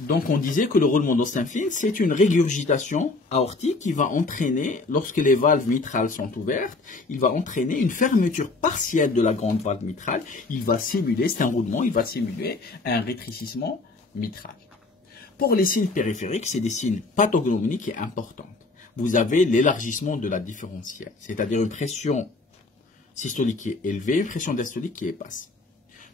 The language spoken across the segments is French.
Donc on disait que le roulement d'Ostenfeld, c'est une régurgitation aortique qui va entraîner, lorsque les valves mitrales sont ouvertes, il va entraîner une fermeture partielle de la grande valve mitrale. Il va simuler, c'est un roulement, il va simuler un rétrécissement mitral. Pour les signes périphériques, c'est des signes pathognomoniques et importants. Vous avez l'élargissement de la différentielle, c'est-à-dire une pression systolique qui est élevée, une pression diastolique qui est basse.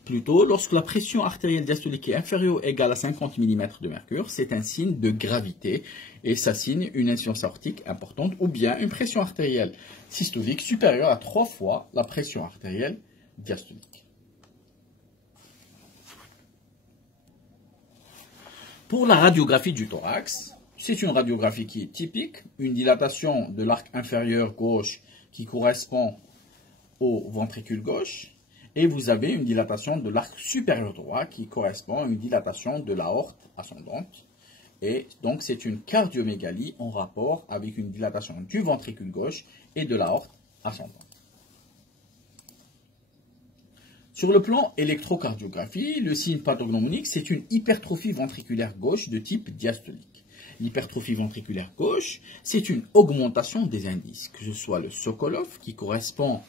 Plutôt, lorsque la pression artérielle diastolique est inférieure ou égale à 50 mm de mercure, c'est un signe de gravité et ça signe une insuffisance aortique importante ou bien une pression artérielle systolique supérieure à 3 fois la pression artérielle diastolique. Pour la radiographie du thorax, c'est une radiographie qui est typique, une dilatation de l'arc inférieur gauche qui correspond au ventricule gauche. Et vous avez une dilatation de l'arc supérieur droit qui correspond à une dilatation de l'aorte ascendante. Et donc c'est une cardiomégalie en rapport avec une dilatation du ventricule gauche et de l'aorte ascendante. Sur le plan électrocardiographie, le signe pathognomonique, c'est une hypertrophie ventriculaire gauche de type diastolique. L'hypertrophie ventriculaire gauche, c'est une augmentation des indices, que ce soit le Sokolov qui correspond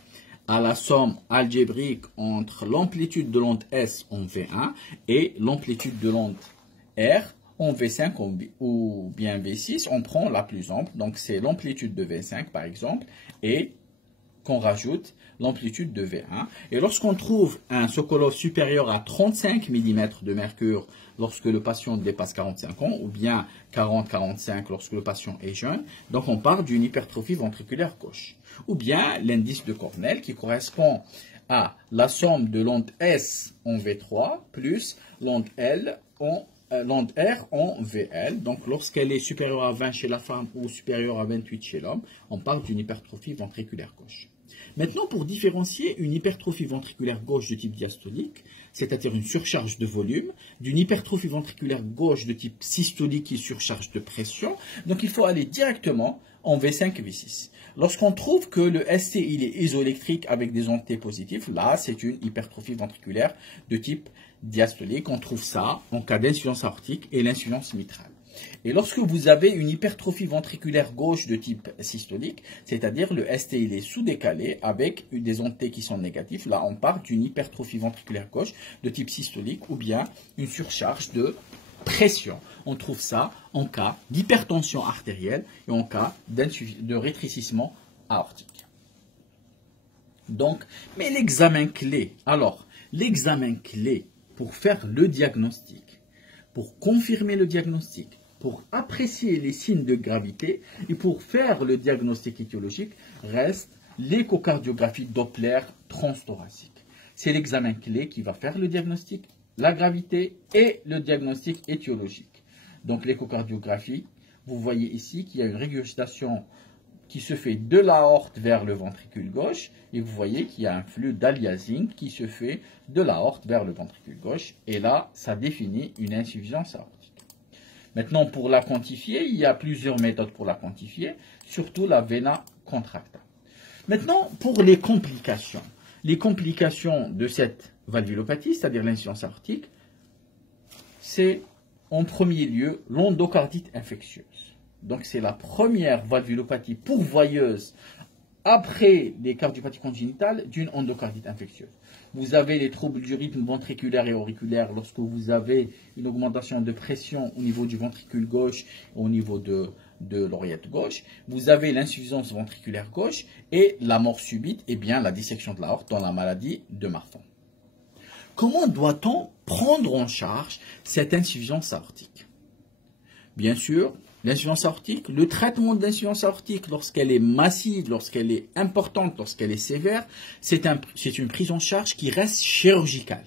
à la somme algébrique entre l'amplitude de l'onde S en V1 et l'amplitude de l'onde R en V5 ou bien V6. On prend la plus ample, donc c'est l'amplitude de V5 par exemple, et qu'on rajoute l'amplitude de V1. Et lorsqu'on trouve un Sokolov supérieur à 35 mm de mercure lorsque le patient dépasse 45 ans, ou bien 40-45 lorsque le patient est jeune, donc on parle d'une hypertrophie ventriculaire gauche. Ou bien l'indice de Cornell qui correspond à la somme de l'onde S en V3 plus l'onde R en VL. Donc lorsqu'elle est supérieure à 20 chez la femme ou supérieure à 28 chez l'homme, on parle d'une hypertrophie ventriculaire gauche. Maintenant, pour différencier une hypertrophie ventriculaire gauche de type diastolique, c'est-à-dire une surcharge de volume, d'une hypertrophie ventriculaire gauche de type systolique qui est surcharge de pression, donc il faut aller directement en V5 et V6. Lorsqu'on trouve que le ST il est isoélectrique avec des ondes T positives, là c'est une hypertrophie ventriculaire de type diastolique. On trouve ça en cas d'insuffisance aortique et l'insuffisance mitrale. Et lorsque vous avez une hypertrophie ventriculaire gauche de type systolique, c'est-à-dire le ST il est sous-décalé avec des ondes T qui sont négatives, là on parle d'une hypertrophie ventriculaire gauche de type systolique ou bien une surcharge de pression. On trouve ça en cas d'hypertension artérielle et en cas de rétrécissement aortique. Donc, mais l'examen clé, alors l'examen clé pour faire le diagnostic, pour confirmer le diagnostic, pour apprécier les signes de gravité et pour faire le diagnostic étiologique reste l'échocardiographie Doppler transthoracique. C'est l'examen clé qui va faire le diagnostic, la gravité et le diagnostic étiologique. Donc l'échocardiographie, vous voyez ici qu'il y a une régurgitation qui se fait de l'aorte vers le ventricule gauche et vous voyez qu'il y a un flux d'aliasing qui se fait de l'aorte vers le ventricule gauche et là ça définit une insuffisance aortique. Maintenant pour la quantifier, il y a plusieurs méthodes pour la quantifier, surtout la vena contracta. Maintenant pour les complications de cette valvulopathie, c'est-à-dire l'insuffisance aortique, c'est en premier lieu l'endocardite infectieuse. Donc c'est la première valvulopathie pourvoyeuse après les cardiopathies congénitales d'une endocardite infectieuse. Vous avez les troubles du rythme ventriculaire et auriculaire lorsque vous avez une augmentation de pression au niveau du ventricule gauche et au niveau de l'oreillette gauche. Vous avez l'insuffisance ventriculaire gauche et la mort subite, et bien la dissection de l'aorte dans la maladie de Marfan. Comment doit-on prendre en charge cette insuffisance aortique? Bien sûr, l'insuffisance aortique, le traitement de l'insuffisance aortique lorsqu'elle est massive, lorsqu'elle est importante, lorsqu'elle est sévère, c'est une prise en charge qui reste chirurgicale.